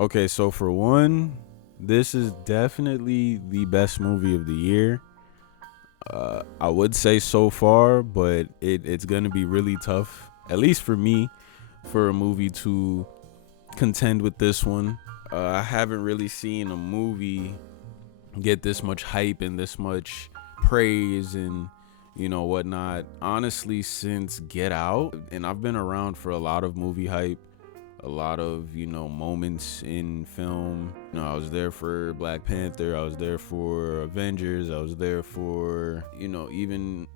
Okay, so for one, this is definitely the best movie of the year. I would say so far, but it's gonna be really tough, at least for me, for a movie to contend with this one. I haven't really seen a movie get this much hype and this much praise and whatnot, honestly, since Get Out. And I've been around for a lot of movie hype, a lot of moments in film. I was there for Black Panther, I was there for Avengers, I was there for even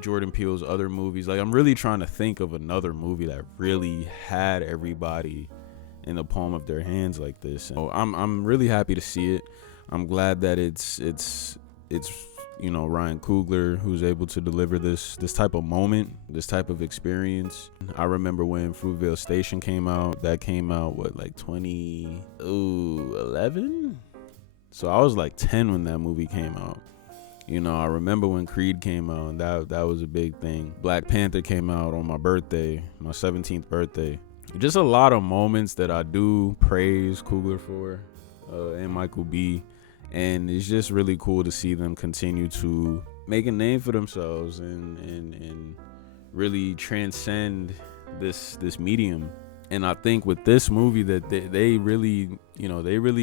Jordan Peele's other movies. Like, I'm really trying to think of another movie that really had everybody in the palm of their hands like this. So I'm really happy to see it. I'm glad that it's Ryan Coogler who's able to deliver this type of moment, this type of experience. I remember when Fruitvale Station came out. That came out like 2011. So I was like 10 when that movie came out. I remember when Creed came out, and that was a big thing. Black Panther came out on my birthday, my 17th birthday. Just a lot of moments that I do praise Coogler for, and Michael B. And it's just really cool to see them continue to make a name for themselves and really transcend this medium. And I think with this movie that they really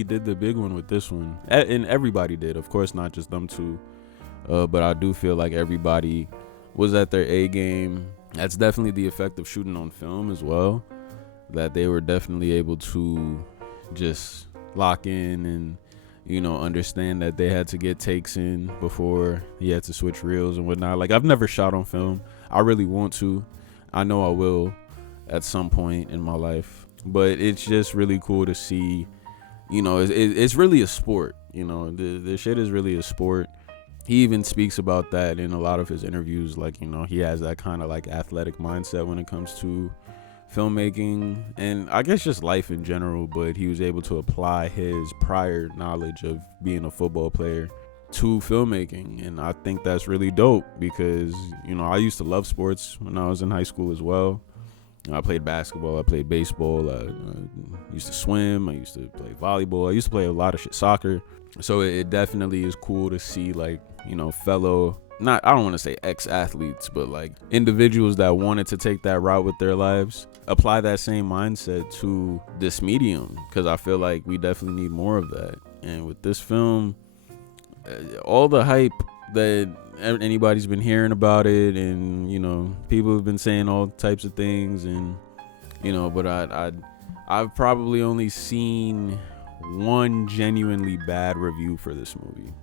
did the big one with this one. And everybody did, of course, not just them two. But I do feel like everybody was at their A game. That's definitely the effect of shooting on film as well, that they were definitely able to just lock in and understand that they had to get takes in before he had to switch reels and whatnot. Like, I've never shot on film. I really want to. I know I will at some point in my life. But it's just really cool to see, it's really a sport. The shit is really a sport. He even speaks about that in a lot of his interviews. Like, he has that kind of like athletic mindset when it comes to filmmaking and I guess just life in general, but he was able to apply his prior knowledge of being a football player to filmmaking. And I think that's really dope because I used to love sports when I was in high school as well. I played basketball, I played baseball, I used to swim, I used to play volleyball, I used to play a lot of shit, soccer. So it definitely is cool to see like fellow, I don't want to say ex-athletes, but like individuals that wanted to take that route with their lives, apply that same mindset to this medium, because I feel like we definitely need more of that. And with this film, all the hype that anybody's been hearing about it, and people have been saying all types of things, and but I've probably only seen one genuinely bad review for this movie,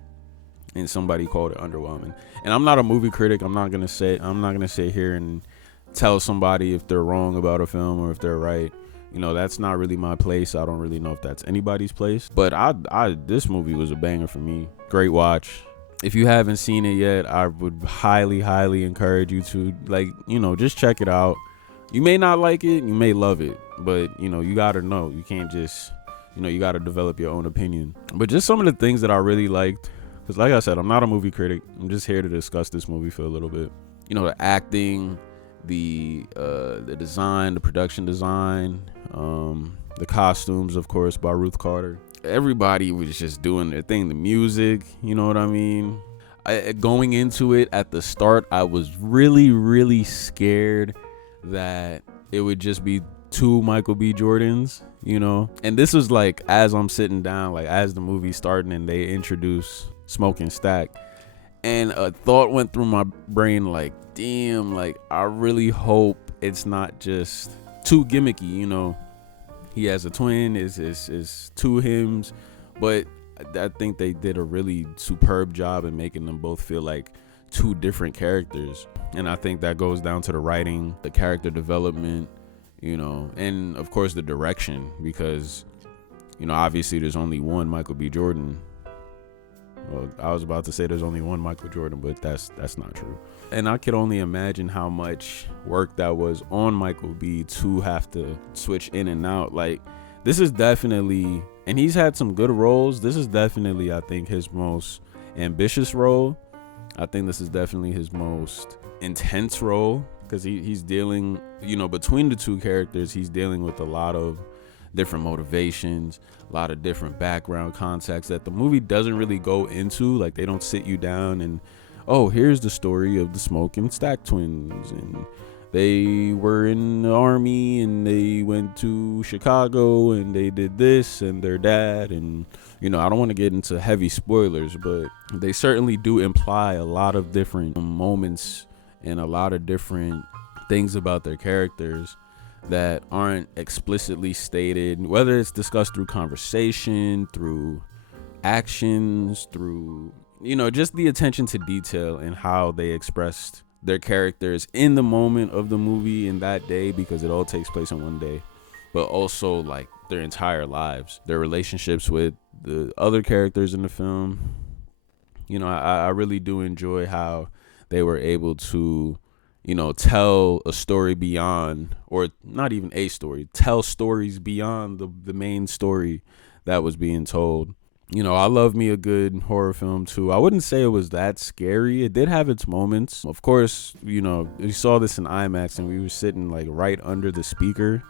and somebody called it underwhelming. And I'm not a movie critic. I'm not gonna sit here and tell somebody if they're wrong about a film or if they're right. That's not really my place. I don't really know if that's anybody's place. But this movie was a banger for me. Great watch. If you haven't seen it yet, I would highly encourage you to just check it out. You may not like it, you may love it, but you gotta know. You can't just you gotta develop your own opinion. But just some of the things that I really liked, because like I said, I'm not a movie critic. I'm just here to discuss this movie for a little bit. The acting, the design, the production design, the costumes, of course, by Ruth Carter. Everybody was just doing their thing. The music, you know what I mean? Going into it at the start, I was really scared that it would just be two Michael B. Jordans, and this was like as I'm sitting down, like as the movie's starting and they introduce Smoke and Stack, and a thought went through my brain like, damn, like I really hope it's not just too gimmicky. He has a twin, is two hymns, but I think they did a really superb job in making them both feel like two different characters. And I think that goes down to the writing, the character development, and of course the direction, because obviously there's only one Michael B. Jordan. Well, I was about to say there's only one Michael Jordan, but that's not true. And I could only imagine how much work that was on Michael B. to have to switch in and out. Like, this is definitely, and he's had some good roles. This is definitely, I think, his most ambitious role. I think this is definitely his most intense role, because he's dealing, between the two characters, he's dealing with a lot of different motivations, a lot of different background context that the movie doesn't really go into. Like, they don't sit you down and, oh, here's the story of the Smoke and Stack twins, and they were in the army and they went to Chicago and they did this and their dad. And, I don't want to get into heavy spoilers, but they certainly do imply a lot of different moments and a lot of different things about their characters that aren't explicitly stated, whether it's discussed through conversation, through actions, through, just the attention to detail and how they expressed their characters in the moment of the movie in that day, because it all takes place in one day, but also like their entire lives, their relationships with the other characters in the film. I really do enjoy how they were able to, tell a story beyond, or not even a story, tell stories beyond the main story that was being told. I love me a good horror film too. I wouldn't say it was that scary. It did have its moments. Of course, we saw this in IMAX and we were sitting like right under the speaker.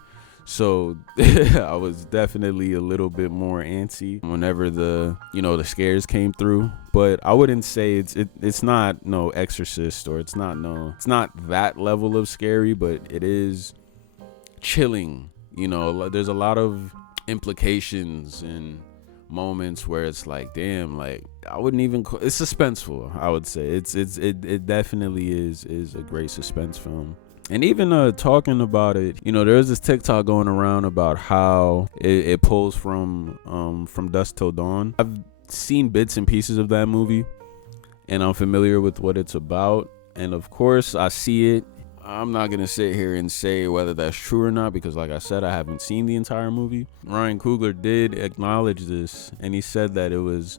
So I was definitely a little bit more antsy whenever the scares came through. But I wouldn't say it's not no Exorcist, or it's not that level of scary, but it is chilling. There's a lot of implications and moments where it's like, damn, like I wouldn't even it's suspenseful. I would say it definitely is a great suspense film. And even talking about it, there's this TikTok going around about how it pulls from Dusk Till Dawn. I've seen bits and pieces of that movie and I'm familiar with what it's about, and of course I see it. I'm not gonna sit here and say whether that's true or not, because like I said, I haven't seen the entire movie. Ryan Coogler did acknowledge this, and he said that it was,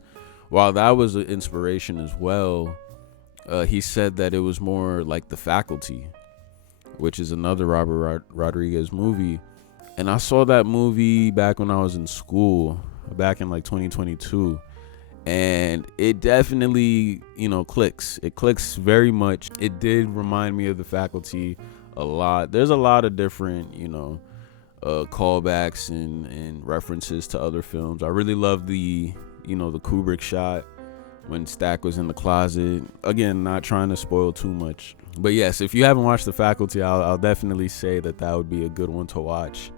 while that was an inspiration as well, he said that it was more like The Faculty, which is another Robert Rodriguez movie. And I saw that movie back when I was in school, back in like 2022. And it definitely, clicks. It clicks very much. It did remind me of The Faculty a lot. There's a lot of different, callbacks and references to other films. I really love the Kubrick shot when Stack was in the closet. Again, not trying to spoil too much. But yes, if you haven't watched The Faculty, I'll definitely say that would be a good one to watch.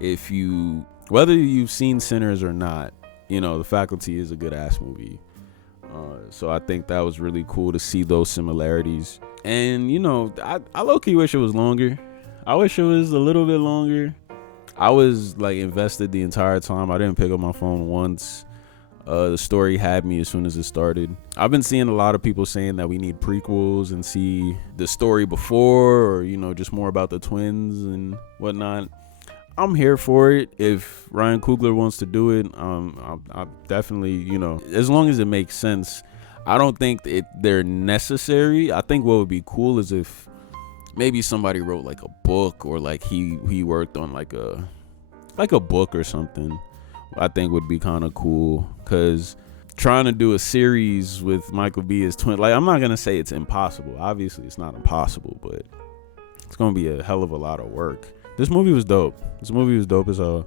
Whether you've seen Sinners or not, The Faculty is a good ass movie. So I think that was really cool to see those similarities. And, I low-key wish it was longer. I wish it was a little bit longer. I was like invested the entire time. I didn't pick up my phone once. The story had me as soon as it started. I've been seeing a lot of people saying that we need prequels and see the story before, or, just more about the twins and whatnot. I'm here for it. If Ryan Coogler wants to do it, I definitely, as long as it makes sense. I don't think they're necessary. I think what would be cool is if maybe somebody wrote like a book, or like he worked on like a book or something. I think would be kind of cool, because trying to do a series with Michael B as twin, like, I'm not gonna say it's impossible. Obviously it's not impossible, but it's gonna be a hell of a lot of work. This movie was dope. This movie was dope as hell.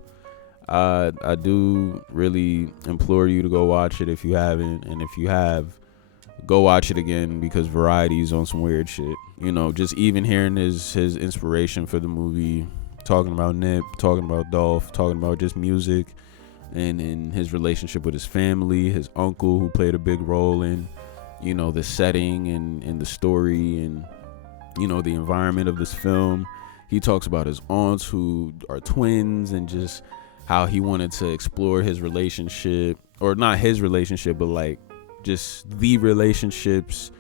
I do really implore you to go watch it if you haven't, and if you have, go watch it again, because Variety's on some weird shit. Just even hearing his inspiration for the movie, talking about Nip, talking about Dolph, talking about just music, and in his relationship with his family, his uncle, who played a big role in, the setting and the story and, the environment of this film. He talks about his aunts who are twins, and just how he wanted to explore his relationship, or not his relationship, but like just the relationships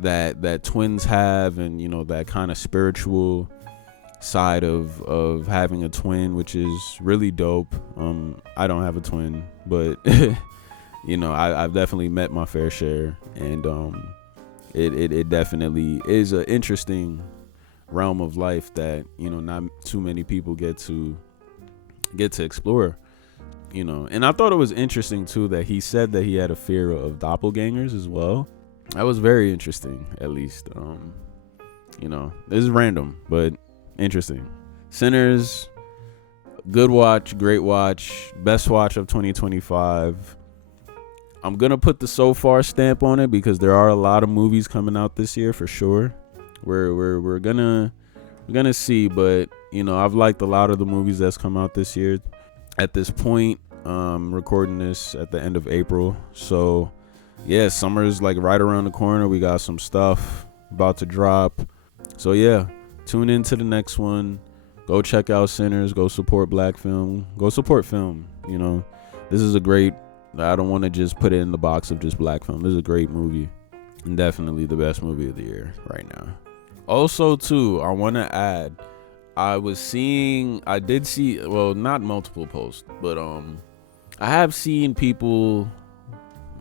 that twins have, and, that kind of spiritual side of having a twin, which is really dope. I don't have a twin, but I've definitely met my fair share, and it definitely is an interesting realm of life that not too many people get to explore. And I thought it was interesting too that he said that he had a fear of doppelgangers as well. That was very interesting, at least. This is random, but interesting. Sinners, Good watch, great watch, best watch of 2025. I'm gonna put the so far stamp on it because there are a lot of movies coming out this year for sure. We're gonna see, but I've liked a lot of the movies that's come out this year. At this point, recording this at the end of April, so yeah, summer's like right around the corner. We got some stuff about to drop, so yeah, tune into the next one. Go check out Sinners. Go support black film. Go support film. This is a great. I don't want to just put it in the box of just black film. This is a great movie, and definitely the best movie of the year right now. Also, too, I want to add, I did see, well, not multiple posts, but I have seen people.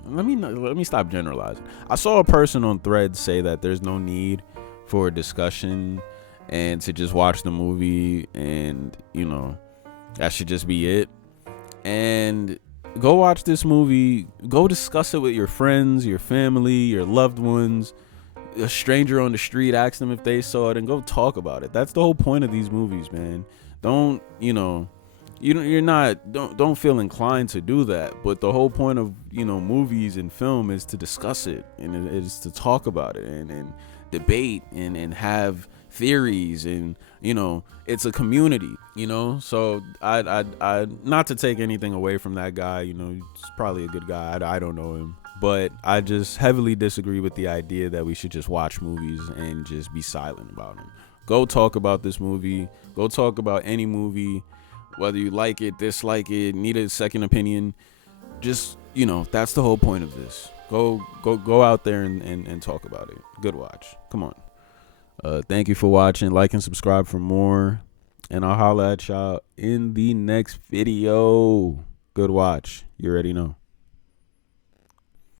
Let me stop generalizing. I saw a person on Threads say that there's no need for a discussion and to just watch the movie, and that should just be it. And go watch this movie. Go discuss it with your friends, your family, your loved ones, a stranger on the street. Ask them if they saw it, and go talk about it. That's the whole point of these movies, man. Don't don't feel inclined to do that, but the whole point of movies and film is to discuss it, and it is to talk about it and debate and have theories, and it's a community, so I not to take anything away from that guy, he's probably a good guy. I don't know him, but I just heavily disagree with the idea that we should just watch movies and just be silent about them. Go talk about this movie. Go talk about any movie, whether you like it, dislike it, need a second opinion. Just that's the whole point of this. Go out there and talk about it. Good watch. Come on. Thank you for watching. Like and subscribe for more, and I'll holla at y'all in the next video. Good watch. You already know.